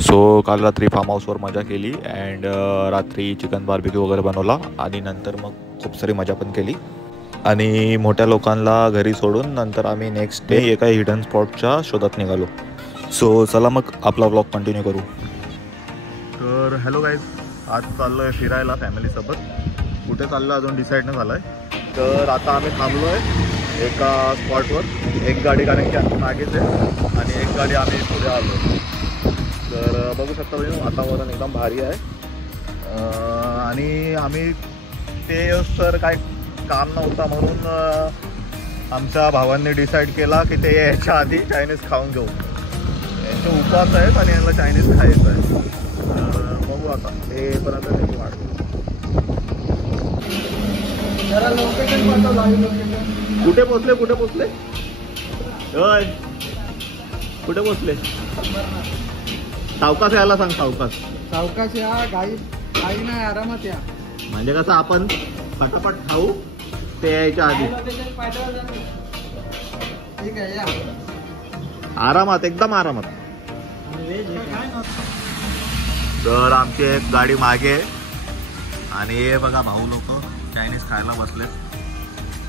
So काल रात्री form हाऊसवर मजा केली अँड रात्री चिकन बार्बिक्यू वगैरे बनवला आणि नंतर मग खूप सारी मजा पण केली आणि मोठ्या लोकांना घरी सोडून नंतर आम्ही नेक्स्ट डे एका हिडन स्पॉटच्या शोधात निघालो. सो चला मग आपला ब्लॉग कंटिन्यू करू. तर हॅलो गाईज, आज चाललो आहे फिरायला फॅमिलीसोबत. कुठे चाललो अजून डिसाईड नाही झालं आहे. तर आता आम्ही थांबलो आहे एका स्पॉटवर. एक गाडी कारण की आम्ही मागेच आहे आणि एक गाडी आम्ही पुढे आलो. तर बघू शकता म्हणजे वातावरण एकदम भारी आहे. आणि आम्ही ते तर काय काम नव्हता म्हणून आमच्या भावांनी डिसाईड केला की ते याच्या आधी चायनीज खाऊन घेऊ. यांचे उपवास आहेत आणि यांना चायनीज खायचं आहे. बघू आता ते पर्यंत त्याची वाट. कुठे पोचले कुठे पोचले कुठे पोचले? सावकाश यायला सांग. सावकाश या. गाई नाही, आरामात या. म्हणजे कसं आपण पटापट खाऊ ते यायच्या आधी. ठीक आहे या. आरामात, एकदम आरामात. तर आमची एक गाडी मागे आणि हे बघा भाऊ लोक चायनीज खायला बसले.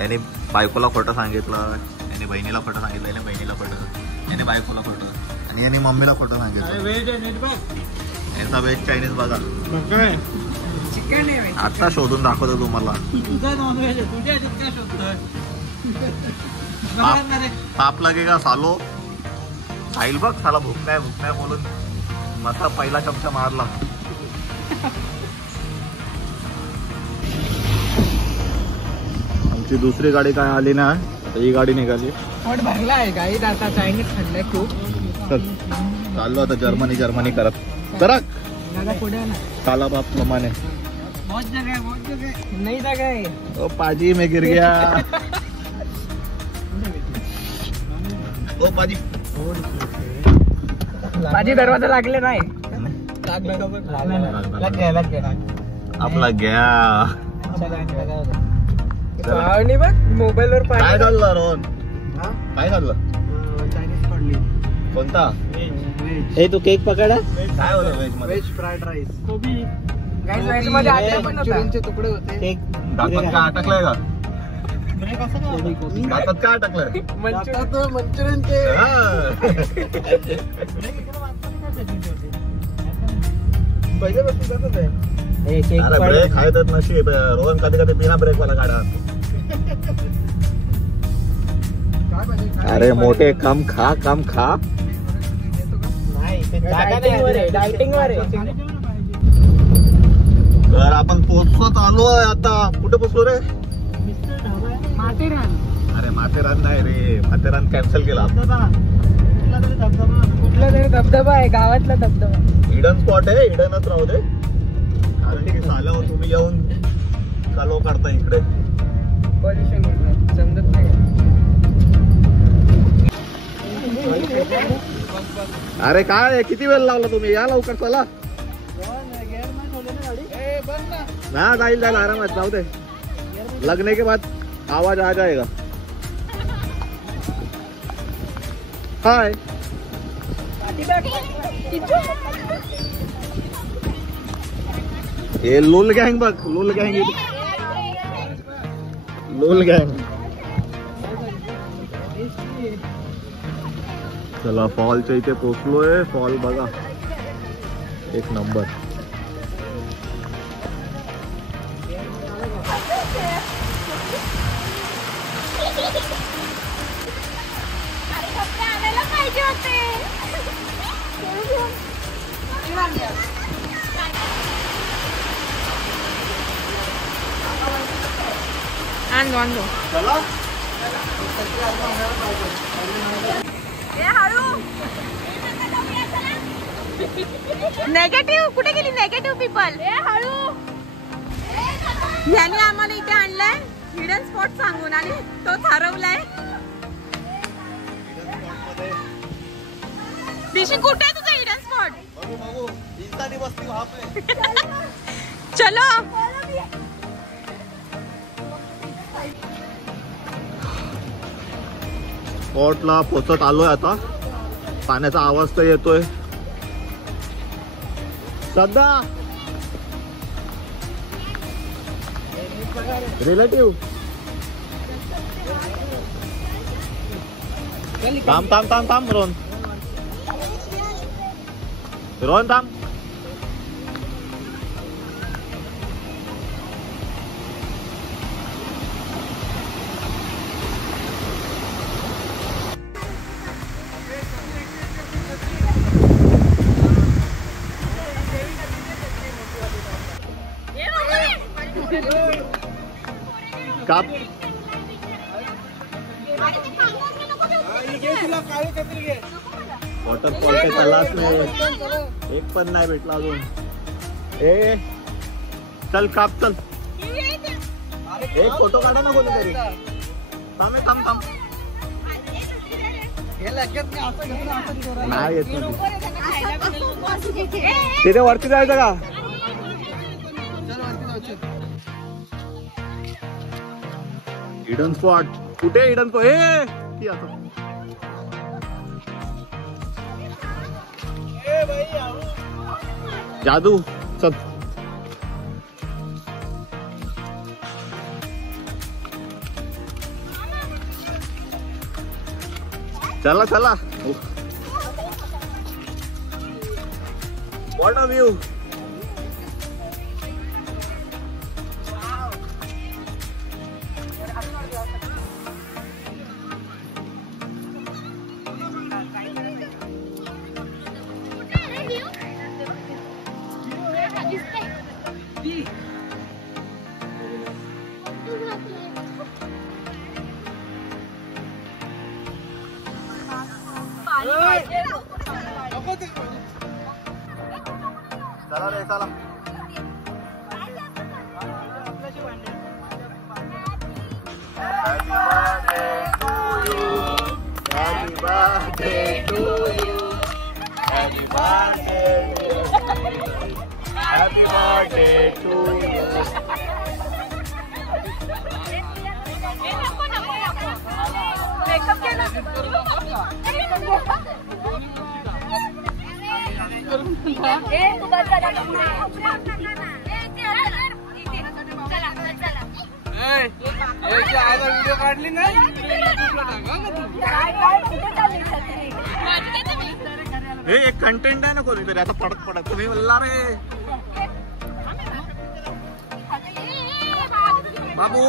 याने बायकोला खोटं सांगितलं, याने बहिणीला खोटं सांगितलं, याने बहिणीला खोटं, याने बायकोला खोटं आणि याने मम्मीला खोटं सांगितलं. याचा व्हेज चायनीज बघा. आता शोधून दाखवतो तुम्हाला. पाप लागेगा सालो. साहिल बघ साला भूक नाही बोलून मस्त पहिला चमचा मारला. आमची दुसरी गाडी काय आली ना, ही गाडी निघाली. पोट भरला आहे गाईत. आता चायनीज खाल्लंय खूप. चाललो आता जर्मनी करत पुढे काला बाप प्रमाणे. बहुत जगह नई जगह है. ओ पाजी में गिर गया. ओ पाजी दरवाजा लागले नाही. अब लग गया. बघ मोबाईल वर काय झालं रोहन? काय झालं? चायनीज पडली. कोणता? हे तू केक पकडा. काय होतं व्हेज मध्ये? Veg fried rice. Guys veg मध्ये आटे पण होते. तुकडे होते. केक दातात काय अटकलंय का? दातात काय अटकलंय? मंचुरियनचे. पहिले बसून जातात आहे. अरे ब्रेक आहे तर नशीब. रोहन कधी बिना ब्रेक वाला गाडा. अरे मोठे कम खा. डायटिंग वर. तर आपण पोचत आलोय आता. कुठे पोचलो रे? माथेरान. अरे माथेरान नाही रे, माथेरान कॅन्सल केला. कुठला तरी धबधबा आहे, गावातला धबधबा. हिडन स्पॉट आहे, हिडनच राहू दे. कारण की साल्यावर तुम्ही येऊन कालव काढता इकडे. पोझिशन समजत नाही. अरे काय किती वेळ लावला तुम्ही? या लवकर चला ना. जाईल आरामात जाऊ दे. लगने के बाद आवाज आ जाएगा. हाय. ये लुल गँग बघ. लुल गँग. चला फॉलच्या इथे पोचलोय. फॉल बघा एक नंबर. आणलो. चला. नेगेटिव्ह कुठे गेली? Negative people. याने आम्हाला इथे आणलंय हिडन स्पॉट सांगून आणि तोच हरवलाय. दिशी कुठे आहे तुझा हिडन स्पॉट? चलो. स्पॉटला पोचत आलोय आता. पाण्याचा आवाज तर येतोय. श्रद्धा रिलेटिव्ह थांब थांब थांब थांब रोहन रोहन थांब. काप वॉटरफॉल ते तलाच नाही एक पण नाही भेटला अजून. ए चल काप चल एक फोटो काढा ना कोणीतरी. थांब थांब थांब नाही येत नाही तिथे वरती जायचं का. हिडन स्पॉट कुठे हिडन स्पॉट हे ती आता जादू चल चला चला. What a view. चला रे चला. Happy birthday to you. Happy birthday to you. Happy birthday to you. Makeup केला. तू बस झाला ना पुढे. व्हिडिओ काढली ना हे एक कंटेंट आहे ना कोणीतरी आता पडत पडत तुम्ही बोलला रे बाबू.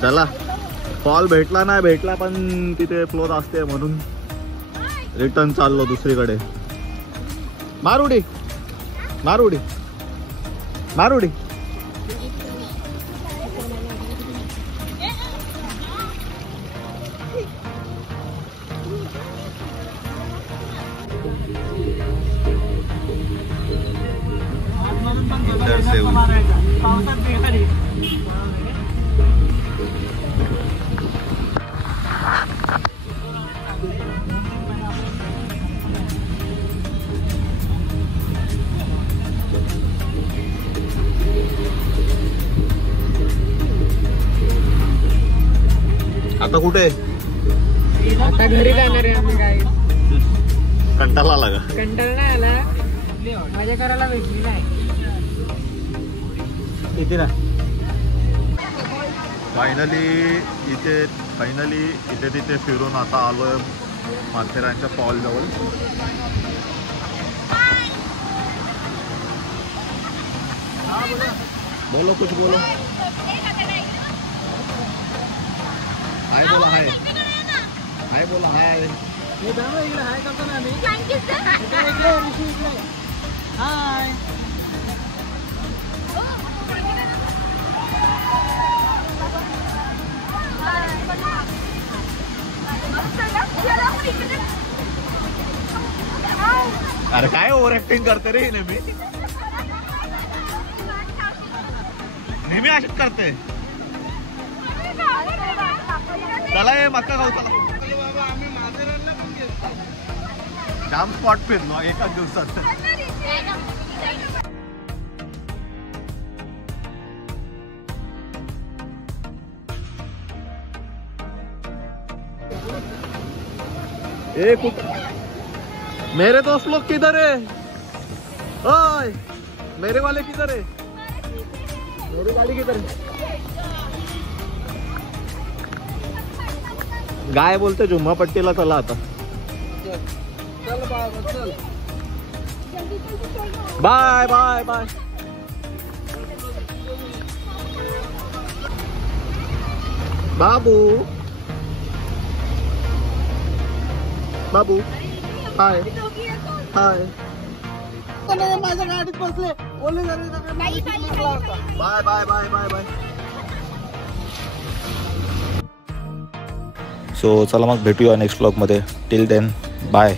चला फॉल भेटला नाही भेटला पण तिथे फ्लोर असते म्हणून रिटर्न चाललो दुसरीकडे. मारुडी मारुडी मारुडी. पावसात बेकारी. आता कुठे आता घरी जाणार आहे आम्ही. काय कंटाळा आला का. कंटाळा नाही आला माझ्या घराला भेटली नाही इथे ना. फायनली इथे तिथे फिरून आता आलोय माथेरानच्या फॉल जवळ. बोलो कुछ बोलो. हाय बोला हाय हाय बोला हाय. इकडे हाय करतो ना आम्ही. हाय अरे काय ओव्हर ऍक्टिंग करते रे नेहमी अशीच करते. चला ये मक्का खाऊ चला. जाम स्पॉट फिरलो एकाच दिवसात. मेरे दोस्त लोग किधर है? ओए मेरे वाले किधर है? मेरी गाड़ी किधर है? गाय बोलते जुम्मा पट्टीला चला आता. चल बाबा चल. Bye bye bye. बाबू बाबू हाय हाय. माझ्या गाडीत बसले बोलले bye bye bye bye bye. So चला मग भेटूया नेक्स्ट व्लॉगमध्ये. Till then bye.